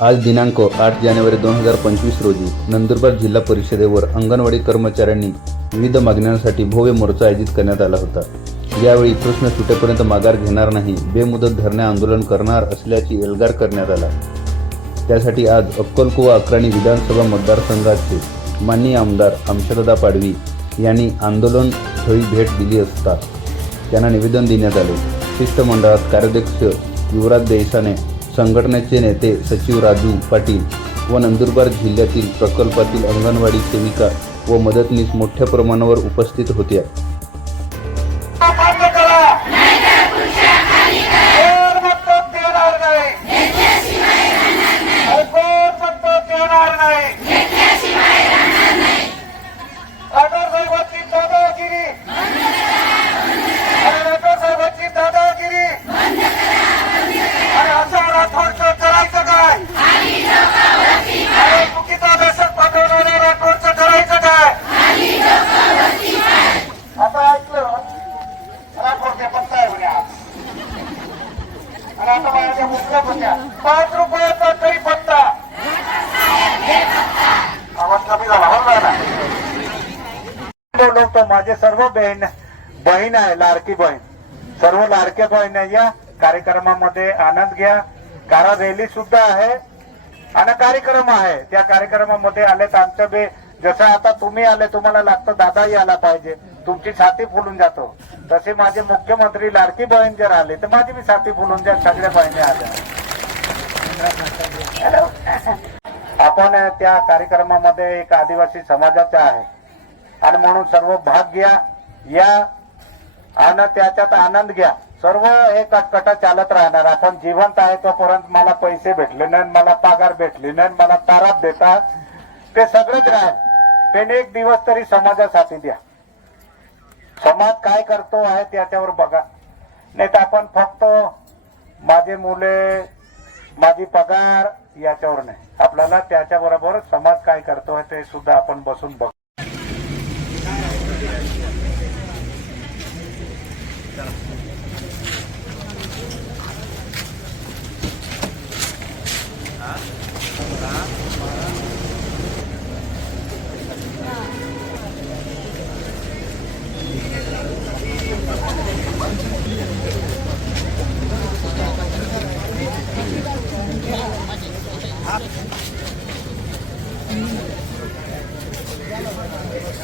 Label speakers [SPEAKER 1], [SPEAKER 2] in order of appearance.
[SPEAKER 1] आज दिनांक आठ जानेवारी दोन हजार पंचवीस रोजी नंदुरबार जिल्हा परिषदेवर अंगणवाडी कर्मचाऱ्यांनी विविध मागण्यांसाठी भव्य मोर्चा आयोजित करण्यात आला होता. यावेळी प्रश्न सुटेपर्यंत माघार घेणार नाही बेमुदत धरणे आंदोलन करणार असल्याची एल्गार करण्यात आला. त्यासाठी आज अक्कलकुवा अक्राणी विधानसभा मतदारसंघाचे माननीय आमदार आमशरदा पाडवी यांनी आंदोलन स्थळी भेट दिली असता त्यांना निवेदन देण्यात आले. शिष्टमंडळात कार्याध्यक्ष युवराज देसाने संघटनेचे नेते सचिव राजू पाटील व नंदुरबार जिल्ह्यातील प्रकल्पातील अंगणवाडी सेविका व मदतनीस मोठ्या प्रमाणावर उपस्थित होत्या.
[SPEAKER 2] आता होत्या पाच रुपयाचा तरी पत्ता. आवाज कमी झाला माझे सर्व बहीण बहीण आहे लाडकी बहीण. सर्व लाडक्या बहीण या कार्यक्रमामध्ये आनंद घ्या. कारा रॅली सुद्धा आहे. आणि कार्यक्रम आहे. त्या कार्यक्रमामध्ये आलेत आमच्या बे. जसं आता तुम्ही आले तुम्हाला लागतं दादाही आला पाहिजे. तुमची छाती फुलून जातो. तसे माझे मुख्यमंत्री लाडकी बहीण जर आले तर माझी मी छाती फुलून जात सगळ्या बहिणी आल्या. आपण त्या कार्यक्रमामध्ये एक आदिवासी समाजाचा आहे. आणि म्हणून सर्व भाग घ्या या आणि त्याच्यात आनंद घ्या. सर्व हे कटकटा चालत राहणार. आपण जिवंत आहे तोपर्यंत मला पैसे भेटले नाही मला पगार भेटले नाही मला ताराप देतात. ते सगळंच राहील. पण एक दिवस तरी समाजासाठी द्या. समाज काय करतो आहे त्याच्यावर बघा. नाही तर आपण फक्त माझे मुले माझी पगार याच्यावर नाही. आपल्याला त्याच्याबरोबर समाज काय करतो आहे ते सुद्धा आपण बसून बघ.